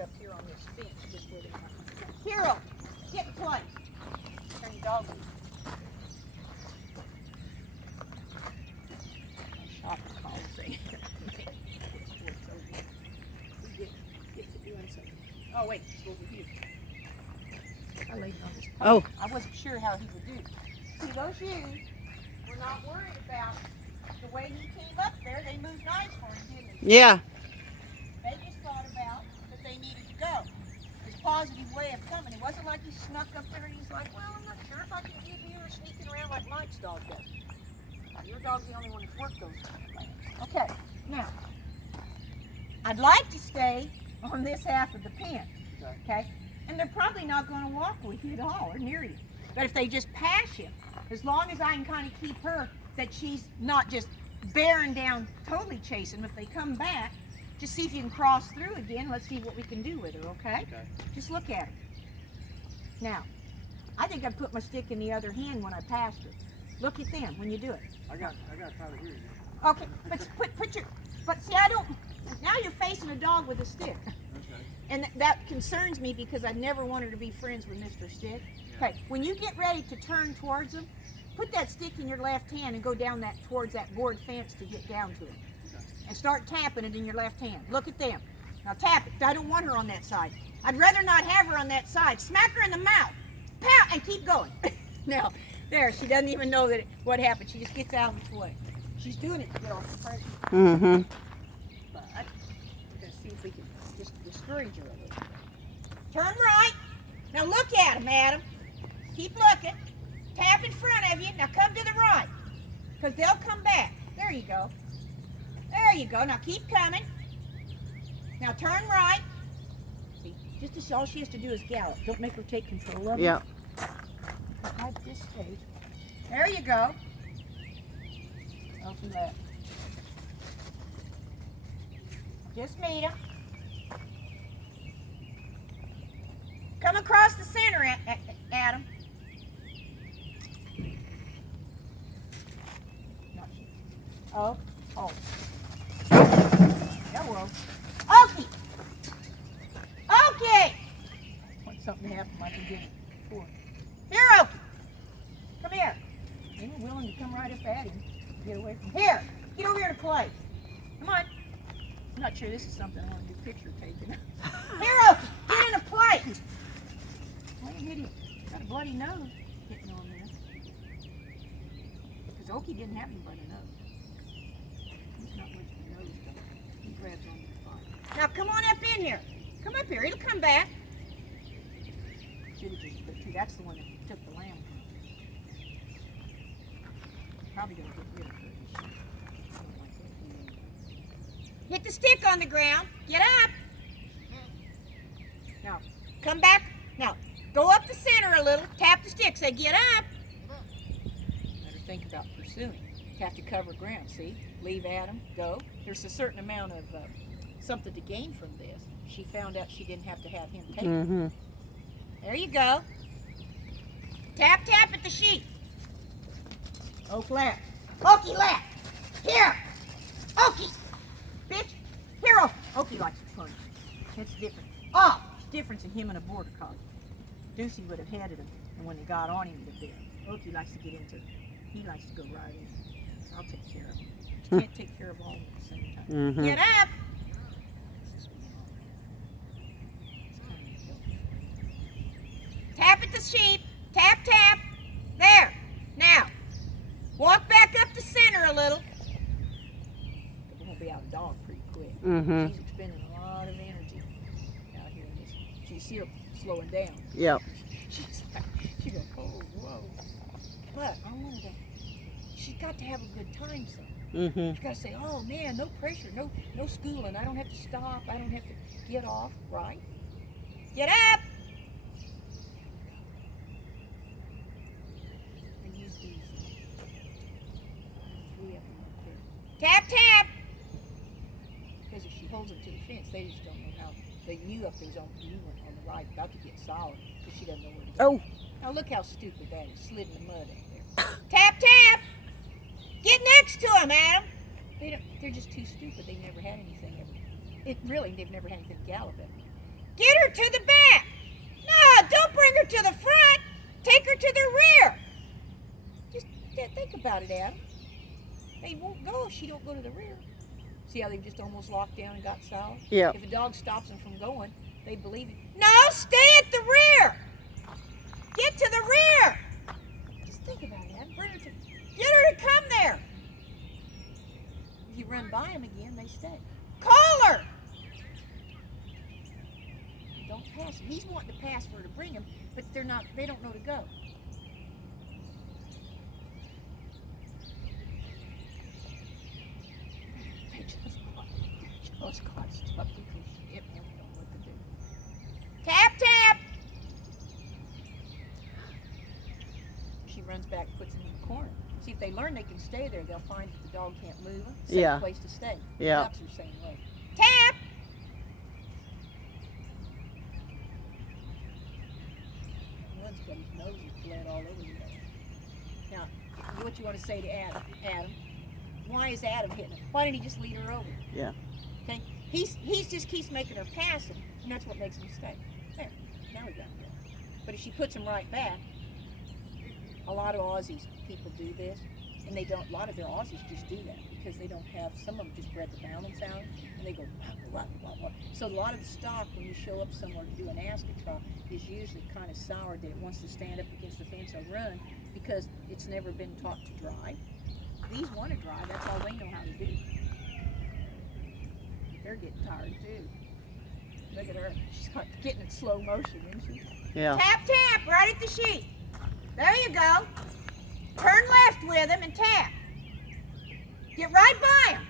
up here on this fence just where they are. Hero, get in place. Turn your dog loose. Shop call thing. Get to doing something. Oh wait, it's over here. I laid it on this post. Oh. I wasn't sure how he would do. See, those shoes, we're not worried about the way he came up there. They moved nice for him, didn't they? Yeah. They just thought about that they needed to go. His positive way of coming. It wasn't like he snuck up there and he's like, well, I'm not sure if I can get here sneaking around like Mike's dog does. Your dog's the only one that's worked those plans. Okay, now, I'd like to stay on this half of the pen, okay? And they're probably not going to walk with you at all or near you. But if they just pass you, as long as I can kind of keep her, that she's not just bearing down, totally chasing. If they come back, just see if you can cross through again. Let's see what we can do with her, okay? Just look at her. Now, I think I put my stick in the other hand when I passed her. Look at them when you do it. I got kind of here. Okay, but but see, I don't, now you're facing a dog with a stick. Okay. And that concerns me because I never wanted to be friends with Mr. Stick. Okay, when you get ready to turn towards him, put that stick in your left hand and go down that towards that board fence to get down to him. Okay. And start tapping it in your left hand. Look at them. Now tap it. I don't want her on that side. I'd rather not have her on that side. Smack her in the mouth. Pow! And keep going. Now, there, she doesn't even know that what happened. She just gets out of the way. She's doing it to get off the pressure. Mm-hmm. But we're going to see if we can just discourage her a little bit. Turn right. Now look at him, Adam. Keep looking. Tap in front of you. Now come to the right. Because they'll come back. There you go. There you go. Now keep coming. Now turn right. See, just all she has to do is gallop. Don't make her take control of it. Yep. At this stage. There you go. Open left. Just meet him. Come across the center, Adam. Oh. Hello. Okay. Okay. Want something to happen like we did before. Here, Okie. Come here. They were willing to come right up at him. Get away from here. Get over here to play. Come on. I'm not sure this is something I want to do picture taking. Here, Okie. Get in a play. Why you hit him? Got a bloody nose hitting on there. Because Okie didn't have any bloody nose. He's not much of a nose though. He grabs on the body. Now come on up in here. Come up here. It'll come back. Should have just put two. That's the one that took the lamb from. Probably gonna get rid of her. Hit the stick on the ground. Get up. Now, come back. Now, go up the center a little. Tap the stick. Say, get up. Better think about pursuing. You have to cover ground, see? Leave Adam, go. There's a certain amount of something to gain from this. She found out she didn't have to have him take it. Mm-hmm. There you go. Tap, tap at the sheep. Oak left. Okie left. Here. Okie. Bitch. Here, Okie. Okie likes to punch. It's different. Oh, it's difference in him and a border collie. Deucey would have headed him, and when they got on him, it would have been. Okie likes to get into it. He likes to go right in. I'll take care of him. You can't take care of all at the same time. Mm-hmm. Get up. Tap at the sheep. Tap, tap. There. Now, walk back up the center a little. We're going to be out of dog pretty quick. Mm-hmm. She's expending a lot of energy out here in this. You see her slowing down. Yep. She's like, she goes, oh, whoa. But I wanted to, she's got to have a good time, son. Mm-hmm. She's got to say, oh man, no pressure, no schooling. I don't have to stop. I don't have to get off, right? Get up. And use these. 3 of them up there. Tap, tap. Because if she holds them to the fence, they just don't know how. They knew up there's on the new one on the right, about to get solid, because she doesn't know where to go. Oh. Now look how stupid that is, slid in the mud out there. Tap, tap. Get next to them, Adam. They're just too stupid. They've never had anything ever. They've never had anything gallop ever. Get her to the back. No, don't bring her to the front. Take her to the rear. Just think about it, Adam. They won't go if she don't go to the rear. See how they just almost locked down and got solid? Yeah. If a dog stops them from going, they believe it. No, stay at the rear. Get to the rear. Just think about it, Adam. Get her to come there. If you run by them again, they stay. Call her. Don't pass him. He's wanting to pass for her to bring him, but they don't know to go. They just got stuck because shit, they don't know what to do. Tap, tap. She runs back, puts him in the corner. See, if they learn they can stay there, they'll find that the dog can't move them. Safe place to stay. Yeah. Ducks are the same way. Tap. One's got his nose is bled all over the place. Now, what you want to say to Adam? Adam, why is Adam hitting her? Why didn't he just lead her over? Yeah. Okay, he's just keeps making her pass him, and that's what makes him stay. There, now we got him. But if she puts him right back, a lot of Aussies people do this, and they don't. A lot of their Aussies just do that because they don't have. Some of them just bred the balance out, and they go wah, wah, wah, wah. So a lot of the stock when you show up somewhere to do an Ascot trial is usually kind of soured that it wants to stand up against the fence or run because it's never been taught to drive. These want to drive. That's all they know how to do. They're getting tired too. Look at her. She's getting in slow motion, isn't she? Yeah. Tap, tap, right at the sheet. There you go. Turn left with him and tap. Get right by him.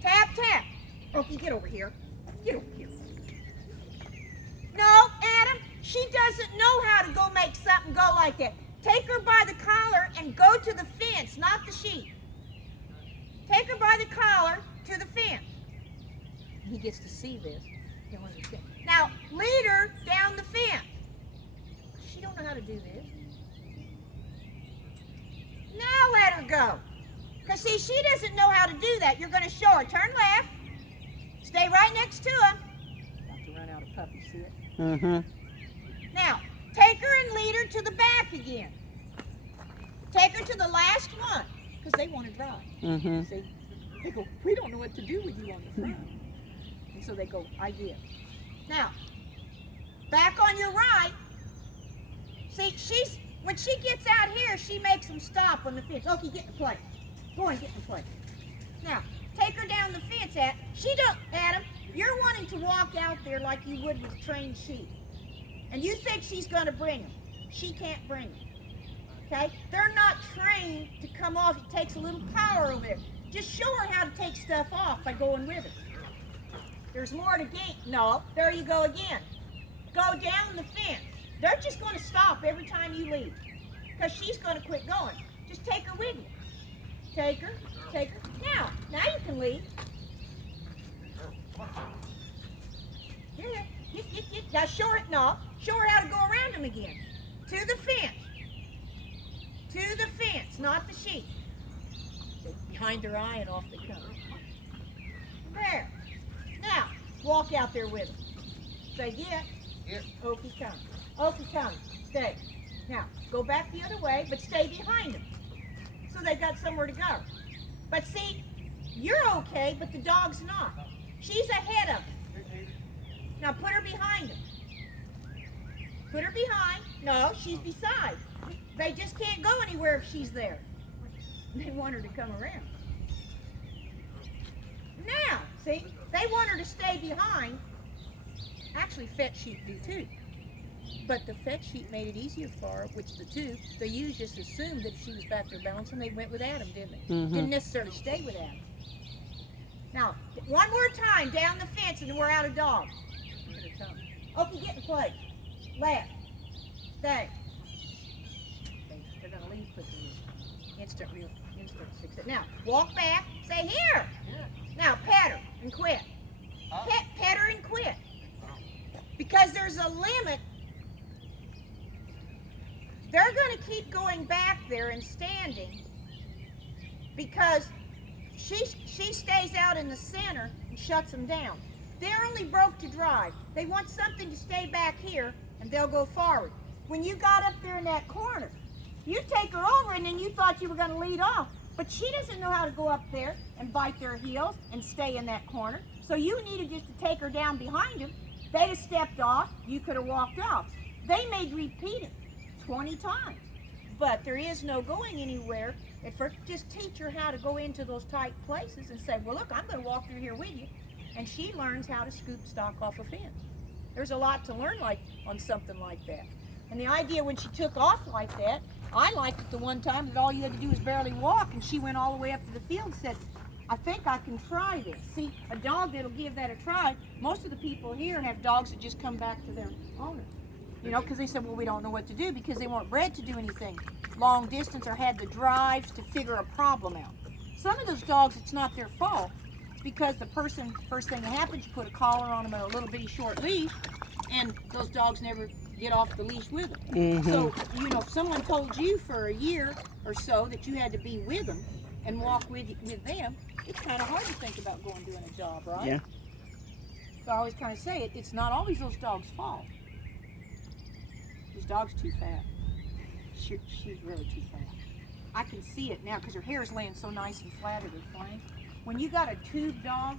Tap, tap. Okay, get over here. Get over here. No, Adam, she doesn't know how to go make something go like that. Take her by the collar and go to the fence, not the sheet. Take her by the collar to the fence. He gets to see this. Now, lead her down the fence. She don't know how to do this. Now let her go. Because see, she doesn't know how to do that. You're going to show her. Turn left. Stay right next to him. About to run out of puppies, see it? Mm-hmm. Now, take her and lead her to the back again. Take her to the last one. Because they want to drive. Mm-hmm. See? They go, we don't know what to do with you on the front. And so they go, I get. Now, back on your right. See, when she gets out here, she makes them stop on the fence. Okay, get in place. Go on, get in place. Now, take her down the fence, Adam, you're wanting to walk out there like you would with trained sheep. And you think she's going to bring them. She can't bring them. Okay? They're not trained to come off. It takes a little power over there. Just show her how to take stuff off by going with it. There's more to gain. No, there you go again. Go down the fence. They're just going to stop every time you leave. Because she's going to quit going. Just take her with you. Take her, take her. Now you can leave. Here, get. Now show her how to go around them again. To the fence. To the fence, not the sheep. Behind her eye and off they come. There. Now, walk out there with them. Say, yeah. Okie come. Okie come. Stay. Now, go back the other way, but stay behind them. So they've got somewhere to go. But see, you're okay, but the dog's not. She's ahead of him. Now put her behind him. Put her behind. No, she's beside. They just can't go anywhere if she's there. They want her to come around. Now, see, they want her to stay behind. Actually, fetch sheep do too. But the fetch sheep made it easier for her, which the ewes just assumed that if she was back there balancing, they went with Adam, didn't they? Mm-hmm. Didn't necessarily stay with Adam. Now, one more time down the fence and we're out of dog. Okay, get in place. Left. Stay. They're going to leave quickly. Instant success. Now, walk back. Say, here. Yeah. Now, pet her and quit. Pet her and quit. Because there's a limit. They're going to keep going back there and standing because she stays out in the center and shuts them down. They're only broke to drive. They want something to stay back here, and they'll go forward. When you got up there in that corner, you take her over, and then you thought you were going to lead off. But she doesn't know how to go up there and bite their heels and stay in that corner. So you needed just to take her down behind them. They'd have stepped off. You could have walked off. They may repeat it 20 times. But there is no going anywhere. At first, just teach her how to go into those tight places and say, well, look, I'm going to walk through here with you. And she learns how to scoop stock off a fence. There's a lot to learn on something like that. And the idea when she took off like that, I liked it the one time that all you had to do was barely walk, and she went all the way up to the field and said, I think I can try this. See, a dog that'll give that a try, most of the people here have dogs that just come back to their owner. You know, because they said, well, we don't know what to do because they weren't bred to do anything long distance or had the drives to figure a problem out. Some of those dogs, it's not their fault. It's because the person, first thing that happens, you put a collar on them and a little bitty short leash, and those dogs never get off the leash with them. Mm-hmm. So, you know, if someone told you for a year or so that you had to be with them and walk with them, it's kind of hard to think about going doing a job, right? Yeah. So I always kind of say it's not always those dogs' fault. This dog's too fat. She's really too fat. I can see it now because her hair is laying so nice and flat at her flank. When you got a tube dog,